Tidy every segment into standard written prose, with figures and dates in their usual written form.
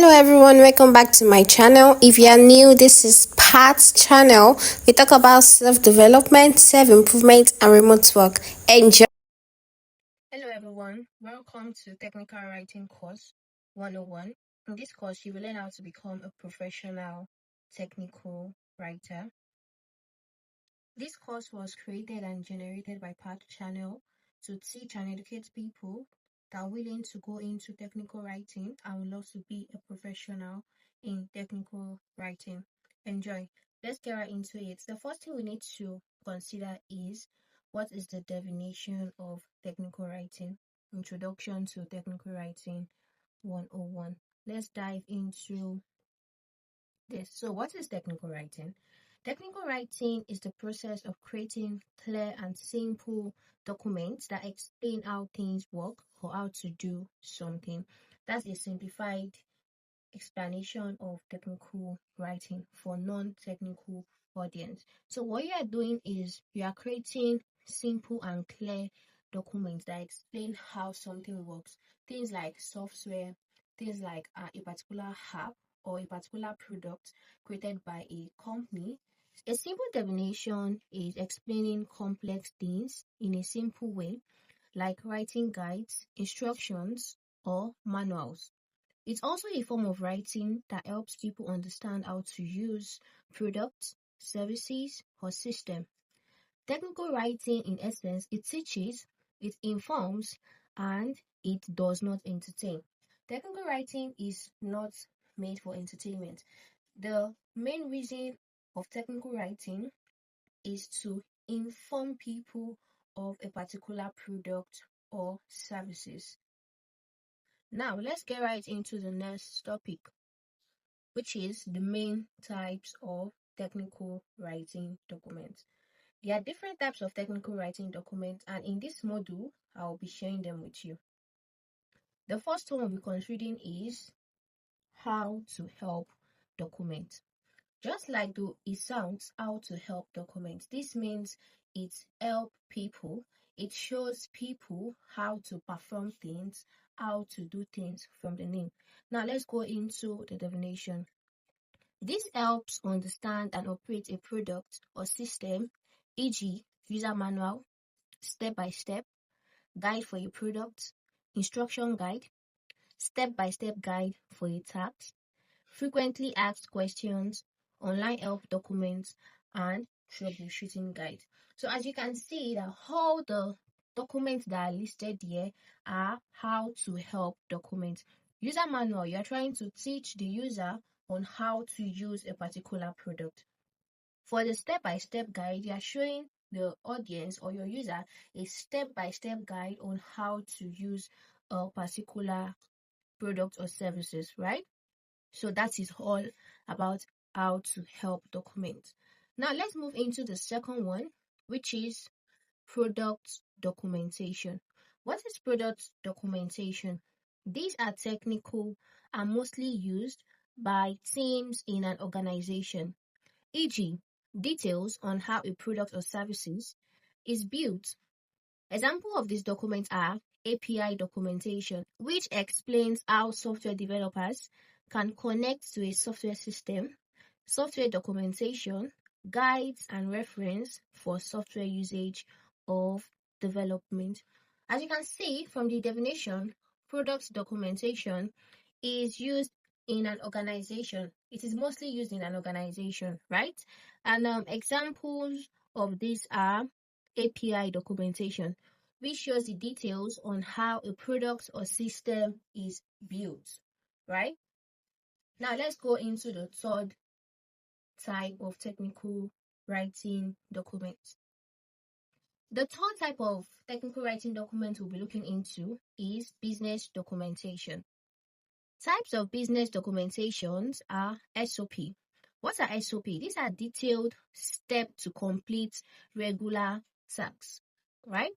Hello everyone, welcome back to my channel. If you are new, this is Pat's channel. We talk about self-development, self-improvement and remote work. Enjoy. Hello everyone, welcome to Technical Writing Course 101. In this course, you will learn how to become a professional technical writer. This course was created and generated by Pat's channel to teach and educate people that are willing to go into technical writing and will also be a professional in technical writing. Enjoy. Let's get right into it. The first thing we need to consider is what is the definition of technical writing? Introduction to Technical Writing 101. Let's dive into this. So, what is technical writing? Technical writing is the process of creating clear and simple documents that explain how things work or how to do something. That's a simplified explanation of technical writing for non-technical audience. So what you are doing is you are creating simple and clear documents that explain how something works. Things like software, things like a particular app or a particular product created by a company. A simple definition is explaining complex things in a simple way, like writing guides, instructions, or manuals. It's also a form of writing that helps people understand how to use products, services, or systems. Technical writing, in essence, it teaches, it informs, and it does not entertain. Technical writing is not made for entertainment. The main reason of technical writing is to inform people of a particular product or services. Now, let's get right into the next topic, which is the main types of technical writing documents. There are different types of technical writing documents, and in this module, I'll be sharing them with you. The first one we'll be considering is how to help document. Just like it sounds, how to help document. This means it help people. It shows people how to perform things, how to do things from the name. Now let's go into the definition. This helps understand and operate a product or system, e.g., user manual, step-by-step, guide for a product, instruction guide, step-by-step guide for a task, frequently asked questions, online help documents, and troubleshooting guide. So as you can see that all the documents that are listed here are how to help documents. User manual, you're trying to teach the user on how to use a particular product. For the step-by-step guide, you are showing the audience or your user a step-by-step guide on how to use a particular product or services, right? So that is all about how to help document. Now let's move into the second one, which is product documentation. What is product documentation? These are technical and mostly used by teams in an organization, e.g., details on how a product or services is built. Examples of these documents are API documentation, which explains how software developers can connect to a software system, software documentation, guides and reference for software usage of development. As you can see from the definition, product documentation is used in an organization. It is mostly used in an organization, right? And examples of these are API documentation, which shows the details on how a product or system is built, right? Now let's go into the third type of technical writing documents. The third type of technical writing document we'll be looking into is business documentation. Types of business documentations are SOP. What are SOP? These are detailed steps to complete regular tasks, right?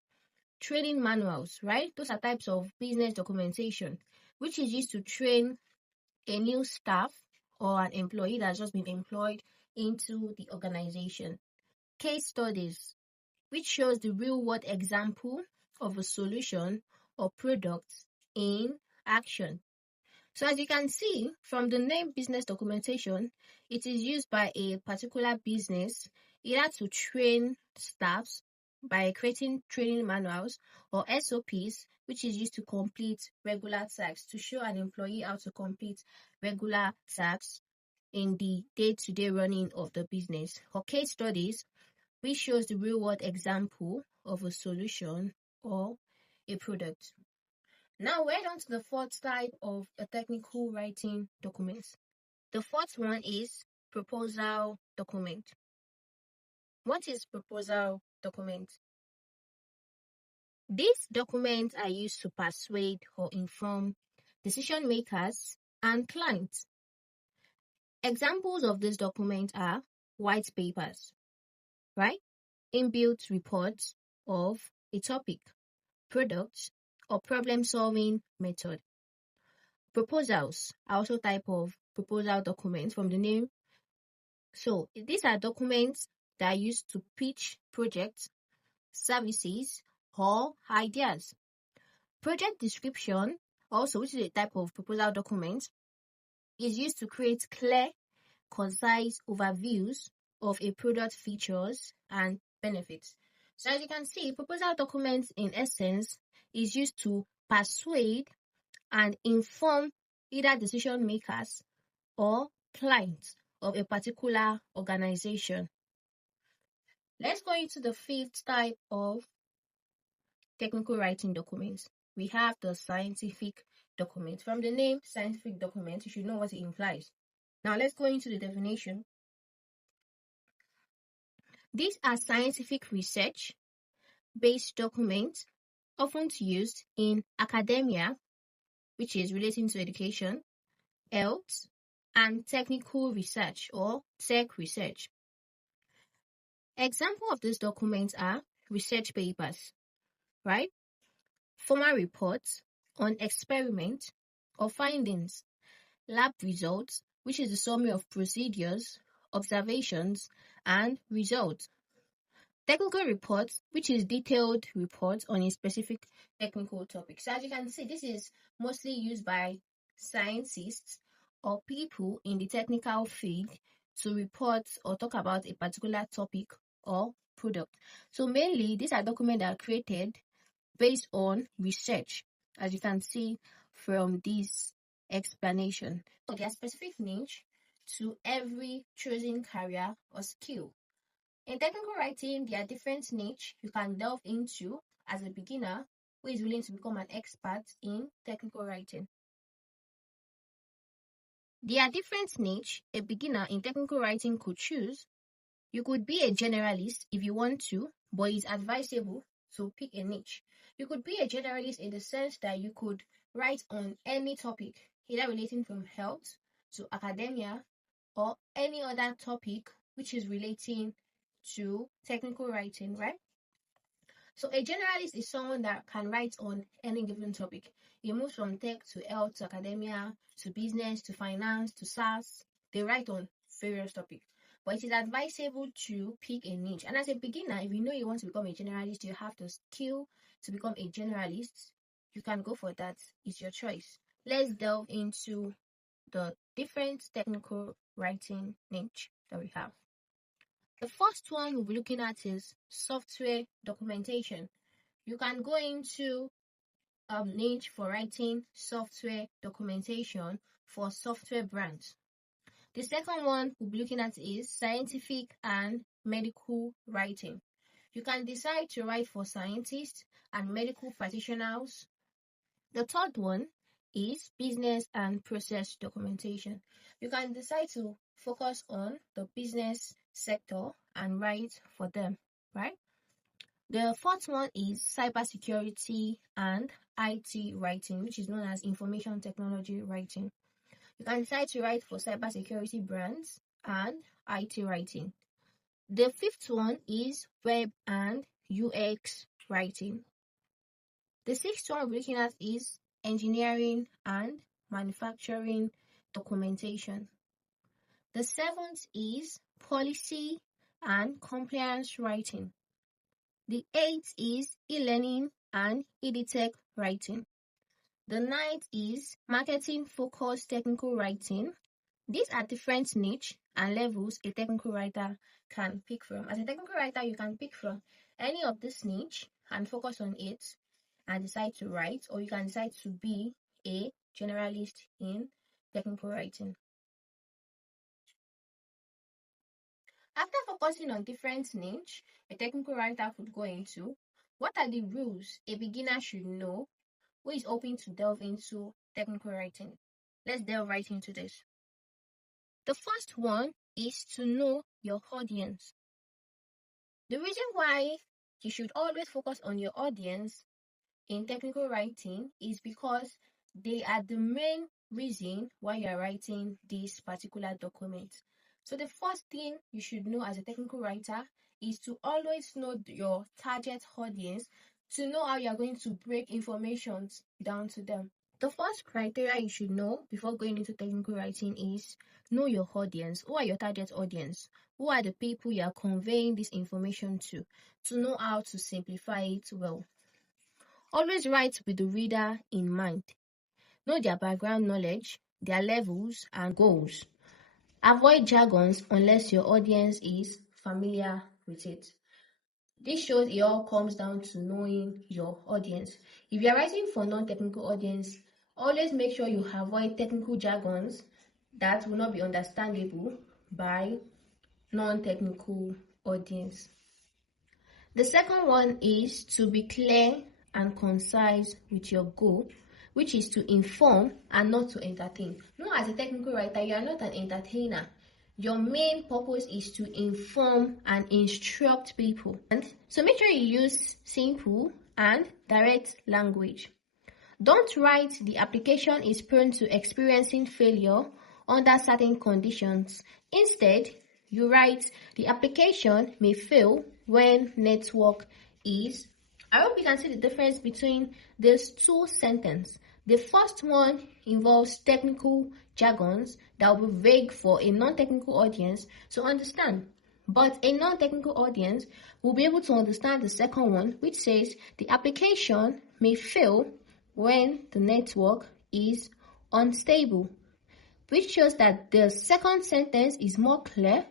Training manuals, right? Those are types of business documentation, which is used to train a new staff or an employee that's just been employed into the organization. Case studies, which shows the real-world example of a solution or product in action. So as you can see from the name business documentation, it is used by a particular business either to train staffs by creating training manuals or SOPs, which is used to complete regular tasks, to show an employee how to complete regular tasks in the day-to-day running of the business. Or case studies, which shows the real-world example of a solution or a product. Now we're on to the fourth type of a technical writing document. The fourth one is proposal document. What is proposal document? These documents are used to persuade or inform decision makers and clients. Examples of these documents are white papers, right? Inbuilt reports of a topic, product, or problem-solving method. Proposals are also type of proposal documents from the name. So these are documents that are used to pitch projects, services, or ideas. Project description, also, which is a type of proposal document, is used to create clear, concise overviews of a product features and benefits. So as you can see, proposal documents in essence is used to persuade and inform either decision makers or clients of a particular organization. Let's go into the fifth type of technical writing documents. We have the scientific document. From the name scientific document, you should know what it implies. Now let's go into the definition. These are scientific research-based documents often used in academia, which is relating to education, health, and technical research or tech research. Examples of these documents are research papers, right? Formal reports on experiment or findings, lab results, which is a summary of procedures, observations, and results. Technical reports, which is detailed reports on a specific technical topic. So as you can see, this is mostly used by scientists or people in the technical field to report or talk about a particular topic or product. So mainly, these are documents that are created based on research, as you can see from this explanation. So there are specific niche to every chosen career or skill. In technical writing, there are different niche you can delve into as a beginner who is willing to become an expert in technical writing. There are different niche a beginner in technical writing could choose. You could be a generalist if you want to, but it's advisable to pick a niche. You could be a generalist in the sense that you could write on any topic, either relating from health to academia or any other topic which is relating to technical writing, right? So a generalist is someone that can write on any given topic. It moves from tech to health to academia to business to finance to SaaS. They write on various topics. But it is advisable to pick a niche. And as a beginner, if you know you want to become a generalist, you have the skill to become a generalist, you can go for that. It's your choice. Let's delve into the different technical writing niche that we have. The first one we'll be looking at is software documentation. You can go into niche for writing software documentation for software brands. The second one we'll be looking at is scientific and medical writing. You can decide to write for scientists and medical practitioners. The third one is business and process documentation. You can decide to focus on the business sector and write for them, right? The fourth one is cybersecurity and IT writing, which is known as information technology writing. You can decide to write for cybersecurity brands and IT writing. The fifth one is web and UX writing. The sixth one we're looking at is engineering and manufacturing documentation. The seventh is policy and compliance writing. The eighth is e-learning and edtech writing. The ninth is marketing focused technical writing. These are different niche and levels a technical writer can pick from. As a technical writer, you can pick from any of this niche and focus on it and decide to write, or you can decide to be a generalist in technical writing. After focusing on different niche a technical writer could go into, what are the rules a beginner should know who is hoping to delve into technical writing? Let's delve right into this. The first one is to know your audience. The reason why you should always focus on your audience in technical writing is because they are the main reason why you are writing this particular document. So the first thing you should know as a technical writer is to always know your target audience, to know how you are going to break information down to them. The first criteria you should know before going into technical writing is know your audience. Who are your target audience? Who are the people you are conveying this information to know how to simplify it well. Always write with the reader in mind. Know their background knowledge, their levels, and goals. Avoid jargons unless your audience is familiar with it. This shows it all comes down to knowing your audience. If you're writing for non-technical audience, always make sure you avoid technical jargons that will not be understandable by non-technical audience. The second one is to be clear and concise with your goal, which is to inform and not to entertain. No, as a technical writer, you are not an entertainer. Your main purpose is to inform and instruct people. And so make sure you use simple and direct language. Don't write the application is prone to experiencing failure under certain conditions. Instead, you write the application may fail when network is. I hope you can see the difference between these two sentences. The first one involves technical jargons that will be vague for a non-technical audience to understand. But a non-technical audience will be able to understand the second one, which says the application may fail when the network is unstable, which shows that the second sentence is more clear,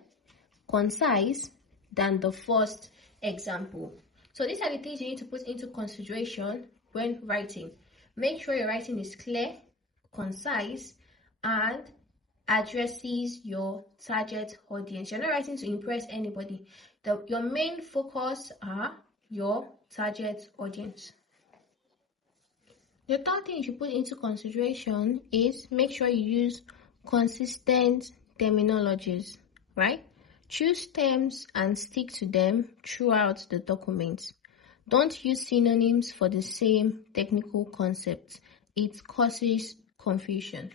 concise than the first example. So these are the things you need to put into consideration when writing. Make sure your writing is clear, concise, and addresses your target audience. You're not writing to impress anybody. Your main focus are your target audience. The third thing you should put into consideration is make sure you use consistent terminologies, right? Choose terms and stick to them throughout the document. Don't use synonyms for the same technical concepts. It causes confusion.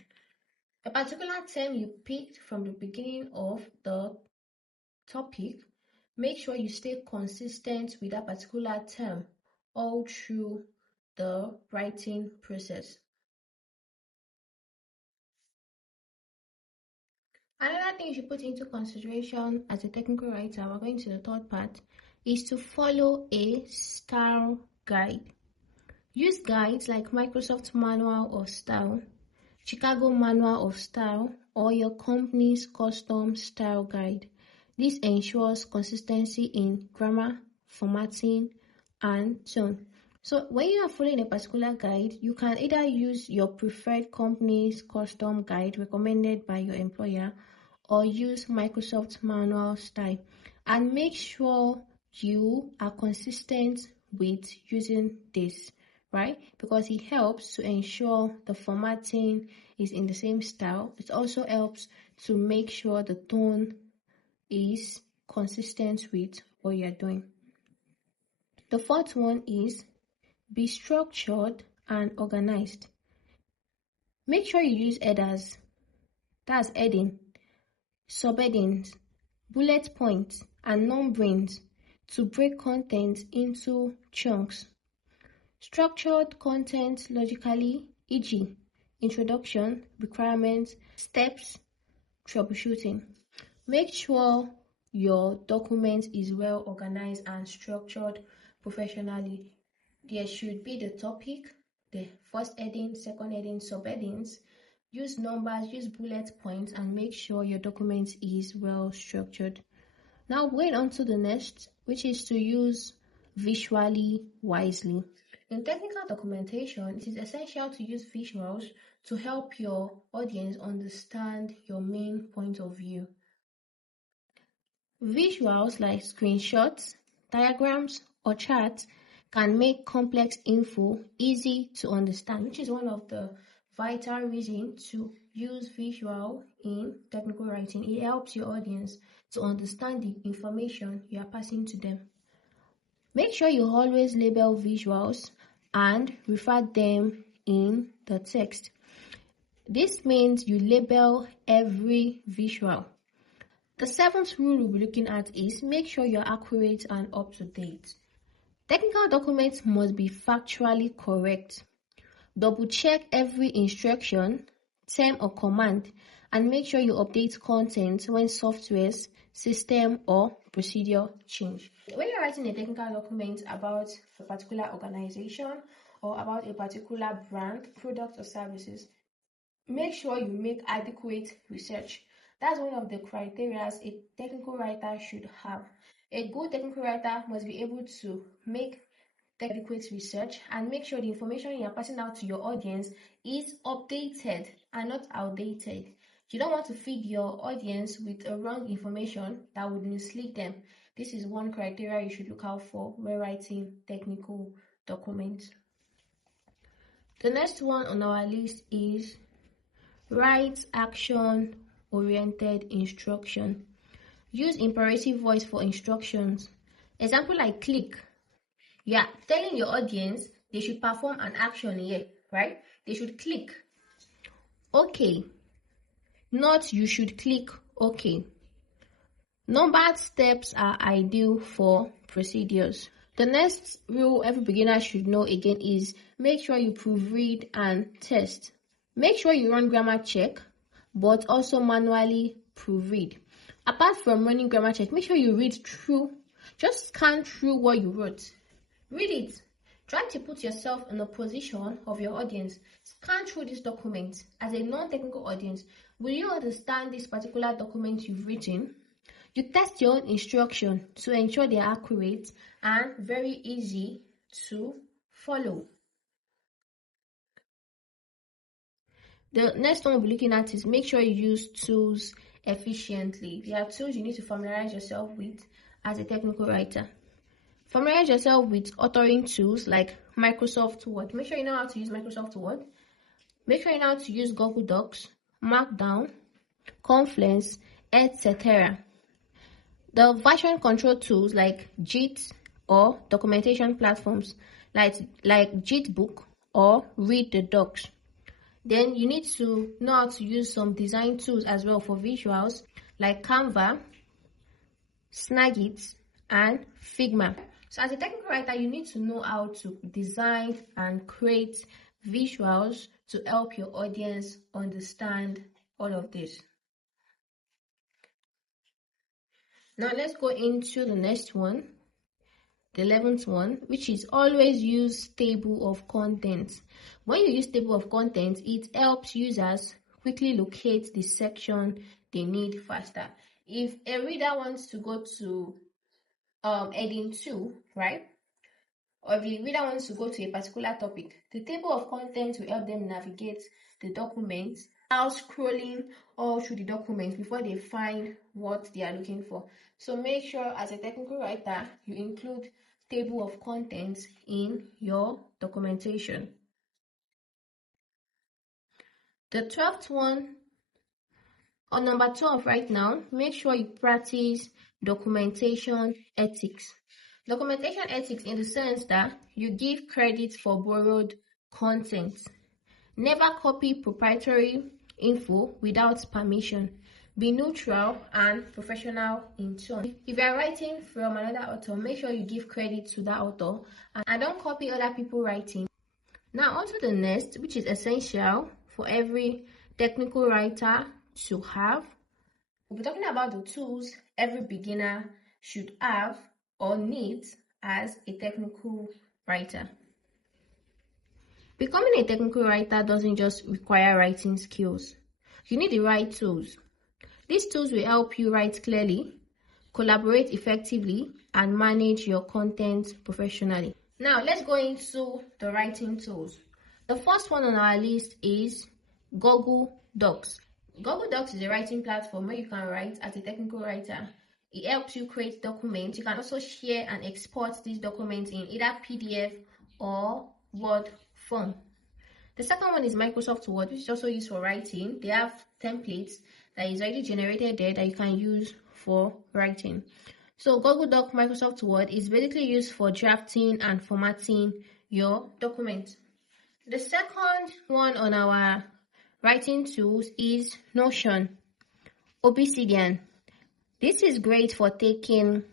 A particular term you picked from the beginning of the topic, make sure you stay consistent with that particular term all through the writing process. Another thing you should put into consideration as a technical writer, we're going to the third part, is to follow a style guide. Use guides like Microsoft Manual of Style, Chicago Manual of Style, or your company's custom style guide. This ensures consistency in grammar, formatting, and tone. So when you are following a particular guide, you can either use your preferred company's custom guide recommended by your employer or use Microsoft Manual Style, and make sure you are consistent with using this, right? Because it helps to ensure the formatting is in the same style. It also helps to make sure the tone is consistent with what you're doing. The fourth one is be structured and organized. Make sure you use headers, that's heading, subheadings, bullet points, and numberings to break content into chunks. Structured content logically, e.g., introduction, requirements, steps, troubleshooting. Make sure your document is well organized and structured professionally. There should be the topic, the first heading, second heading, subheadings. Use numbers, use bullet points, and make sure your document is well structured. Now going on to the next, which is to use visually wisely. In technical documentation, it is essential to use visuals to help your audience understand your main point of view. Visuals like screenshots, diagrams, or charts can make complex info easy to understand, which is one of the vital reasons to use visual in technical writing. It helps your audience to understand the information you are passing to them. Make sure you always label visuals and refer them in the text. This means you label every visual. The seventh rule we'll be looking at is make sure you're accurate and up to date. Technical documents must be factually correct. Double check every instruction, term or command, and make sure you update content when software's system or procedure change. When you're writing a technical document about a particular organization or about a particular brand, product, or services, make sure you make adequate research. That's one of the criteria a technical writer should have. A good technical writer must be able to make adequate research and make sure the information you're passing out to your audience is updated and not outdated. You don't want to feed your audience with a wrong information that would mislead them. This is one criteria you should look out for when writing technical documents. The next one on our list is write action-oriented instruction. Use imperative voice for instructions. Example like click. Yeah, telling your audience they should perform an action here, right? They should click OK, not you should click OK. Numbered steps are ideal for procedures. The next rule every beginner should know again is make sure you proofread and test. Make sure you run grammar check, but also manually proofread. Apart from running grammar check, make sure you read through. Just scan through what you wrote. Read it. Try to put yourself in the position of your audience. Scan through this document. As a non-technical audience, will you understand this particular document you've written? You test your own instruction to ensure they are accurate and very easy to follow. The next one we'll be looking at is make sure you use tools efficiently. There are tools you need to familiarize yourself with as a technical writer. Familiarize yourself with authoring tools like Microsoft Word. Make sure you know how to use Microsoft Word. Make sure you know how to use Google Docs, Markdown, Confluence, etc. The version control tools like JIT or documentation platforms like JITbook or Read the Docs. Then you need to know how to use some design tools as well for visuals like Canva, Snagit, and Figma. So as a technical writer, you need to know how to design and create visuals to help your audience understand all of this. Now let's go into the next one, the 11th one, which is always use table of contents. When you use table of contents, it helps users quickly locate the section they need faster. If a reader wants to go to heading 2, right? Or if the reader wants to go to a particular topic, the table of contents will help them navigate the document without scrolling all through the document before they find what they are looking for. So make sure as a technical writer, you include table of contents in your documentation. The 12th one, on number 12 right now, make sure you practice documentation ethics. Documentation ethics in the sense that you give credit for borrowed content. Never copy proprietary info without permission. Be neutral and professional in tone. If you are writing from another author, make sure you give credit to that author and don't copy other people's writing. Now on to the next, which is essential for every technical writer to have. We'll be talking about the tools every beginner should have or need as a technical writer. Becoming a technical writer doesn't just require writing skills. You need the right tools. These tools will help you write clearly, collaborate effectively, and manage your content professionally. Now, let's go into the writing tools. The first one on our list is Google Docs. Google Docs is a writing platform where you can write as a technical writer. It helps you create documents. You can also share and export these documents in either PDF or Word form. The second one is Microsoft Word, which is also used for writing. They have templates that is already generated there that you can use for writing. So Google Doc Microsoft Word is basically used for drafting and formatting your document. The second one on our writing tools is Notion, Obsidian. This is great for taking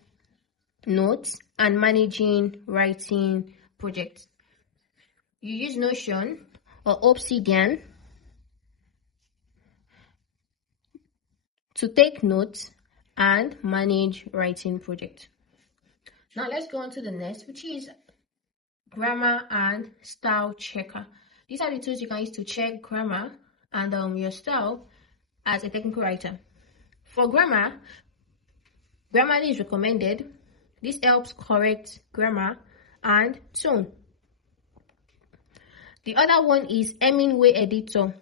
notes and managing writing projects. You use Notion or Obsidian to take notes and manage writing projects. Now let's go on to the next, which is Grammar and Style Checker. These are the tools you can use to check grammar and your style as a technical writer. For grammar, Grammarly is recommended. This helps correct grammar and tone. The other one is Hemingway Editor.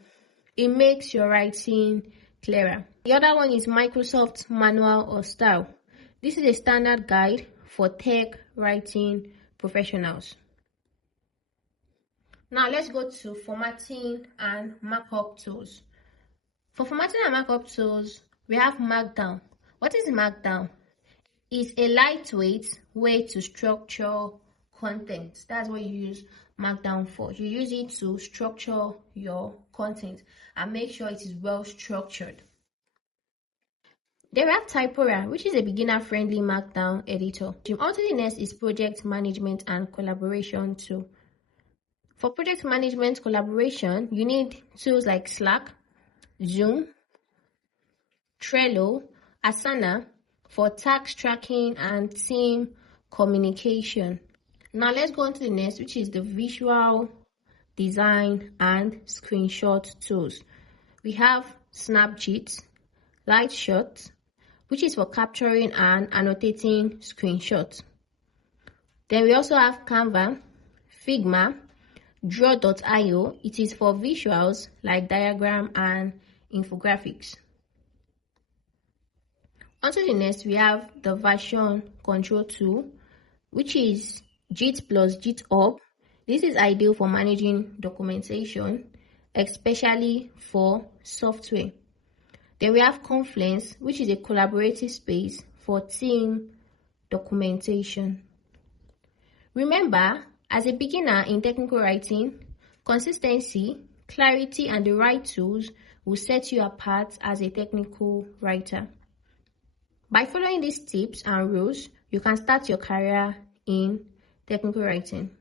It makes your writing clearer. The other one is Microsoft Manual or Style. This is a standard guide for tech writing professionals. Now let's go to formatting and markup tools. For formatting and markup tools, we have Markdown. What is Markdown? It's a lightweight way to structure content. That's what you use Markdown for. You use it to structure your content and make sure it is well structured. Then we have Typora, which is a beginner-friendly Markdown editor. On to the next is project management and collaboration tool. For project management collaboration, you need tools like Slack, Zoom, Trello, Asana for task tracking and team communication. Now let's go on to the next, which is the visual design and screenshot tools. We have Snapchat, Lightshot, which is for capturing and annotating screenshots. Then we also have Canva, Figma, Draw.io. It is for visuals like diagram and infographics. On to the next, we have the version control tool, which is Git plus GitHub. This is ideal for managing documentation, especially for software. Then we have Confluence, which is a collaborative space for team documentation. Remember, as a beginner in technical writing, consistency, clarity, and the right tools will set you apart as a technical writer. By following these tips and rules, you can start your career in technical writing.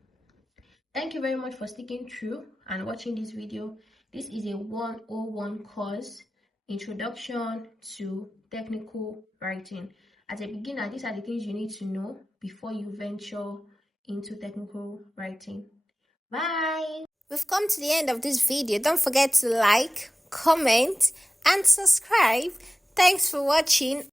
Thank you very much for sticking through and watching this video. This is a 101 course, Introduction to Technical Writing. As a beginner, these are the things you need to know before you venture into technical writing. Bye! We've come to the end of this video. Don't forget to like, comment, and subscribe. Thanks for watching.